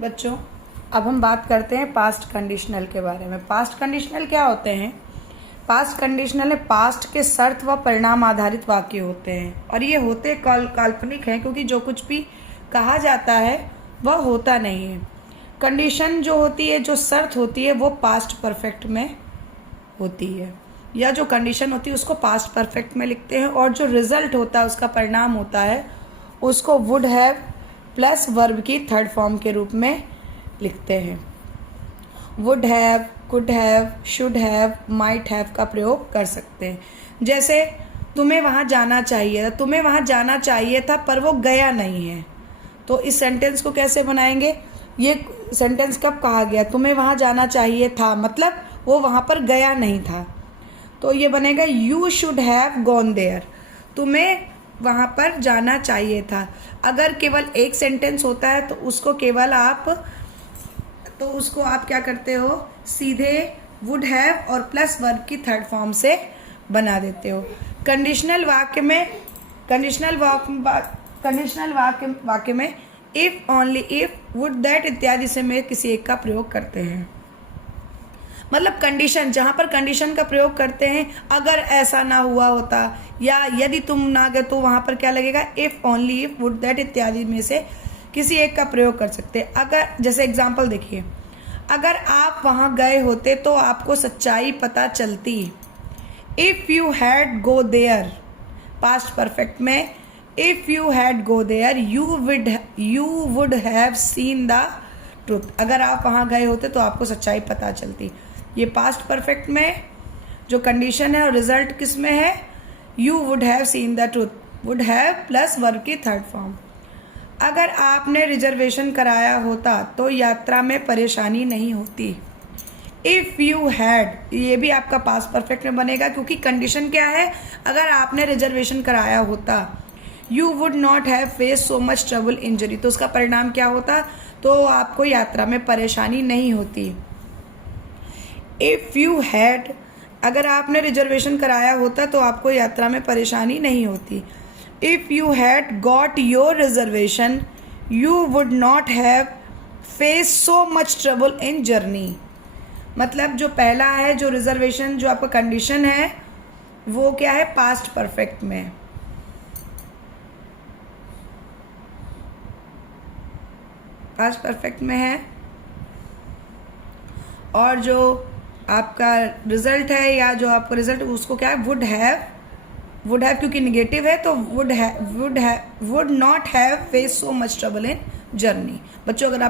बच्चों, अब हम बात करते हैं पास्ट कंडीशनल के बारे में। पास्ट कंडीशनल क्या होते हैं? पास्ट कंडीशनल में पास्ट के शर्त व परिणाम आधारित वाक्य होते हैं, और ये होते काल्पनिक हैं क्योंकि जो कुछ भी कहा जाता है वह होता नहीं है। कंडीशन जो होती है, जो शर्त होती है, वो पास्ट परफेक्ट में होती है, या जो कंडीशन होती है उसको पास्ट परफेक्ट में लिखते हैं, और जो रिजल्ट होता है, उसका परिणाम होता है, उसको वुड हैव प्लस वर्ब की थर्ड फॉर्म के रूप में लिखते हैं। Would have, could have, should have, might have का प्रयोग कर सकते हैं। जैसे तुम्हें वहाँ जाना चाहिए था, तुम्हें वहाँ जाना चाहिए था पर वो गया नहीं है, तो इस सेंटेंस को कैसे बनाएंगे? ये सेंटेंस कब कहा गया? तुम्हें वहाँ जाना चाहिए था, मतलब वो वहाँ पर गया नहीं था, तो ये बनेगा you should have gone there. तुम्हें वहाँ पर जाना चाहिए था। अगर केवल एक सेंटेंस होता है तो उसको आप क्या करते हो? सीधे वुड हैव और प्लस वर्ब की थर्ड फॉर्म से बना देते हो। कंडीशनल वाक्य में if, only if, would, that इत्यादि से में किसी एक का प्रयोग करते हैं। मतलब कंडीशन, जहाँ पर कंडीशन का प्रयोग करते हैं, अगर ऐसा ना हुआ होता या यदि तुम ना गए तो वहाँ पर क्या लगेगा? If, only if, would, that इत्यादि में से किसी एक का प्रयोग कर सकते हैं। अगर, जैसे एग्जाम्पल देखिए, अगर आप वहाँ गए होते तो आपको सच्चाई पता चलती। If you had go there, past perfect में if you had go there you would have seen the truth. अगर आप वहाँ गए होते तो आपको सच्चाई पता चलती। ये पास्ट परफेक्ट में जो कंडीशन है, और रिजल्ट किस में है? You would have seen the truth, would have plus verb की थर्ड फॉर्म। अगर आपने रिजर्वेशन कराया होता तो यात्रा में परेशानी नहीं होती। इफ़ यू हैड, ये भी आपका पास्ट परफेक्ट में बनेगा क्योंकि कंडीशन क्या है? अगर आपने रिजर्वेशन कराया होता। You would not have face so much trouble injury, तो उसका परिणाम क्या होता? तो आपको यात्रा में परेशानी नहीं होती। इफ़ यू हैड, अगर आपने रिजर्वेशन कराया होता तो आपको यात्रा में परेशानी नहीं होती। If you had got your reservation you would not have face so much trouble in journey. मतलब जो पहला है, जो रिजर्वेशन, जो आपका कंडीशन है, वो क्या है? पास्ट परफेक्ट में। पास्ट परफेक्ट में है, और जो आपका रिजल्ट है, या जो आपका रिजल्ट, उसको क्या है? वुड हैव क्योंकि निगेटिव है तो would not have face so much trouble in journey. बच्चों, अगर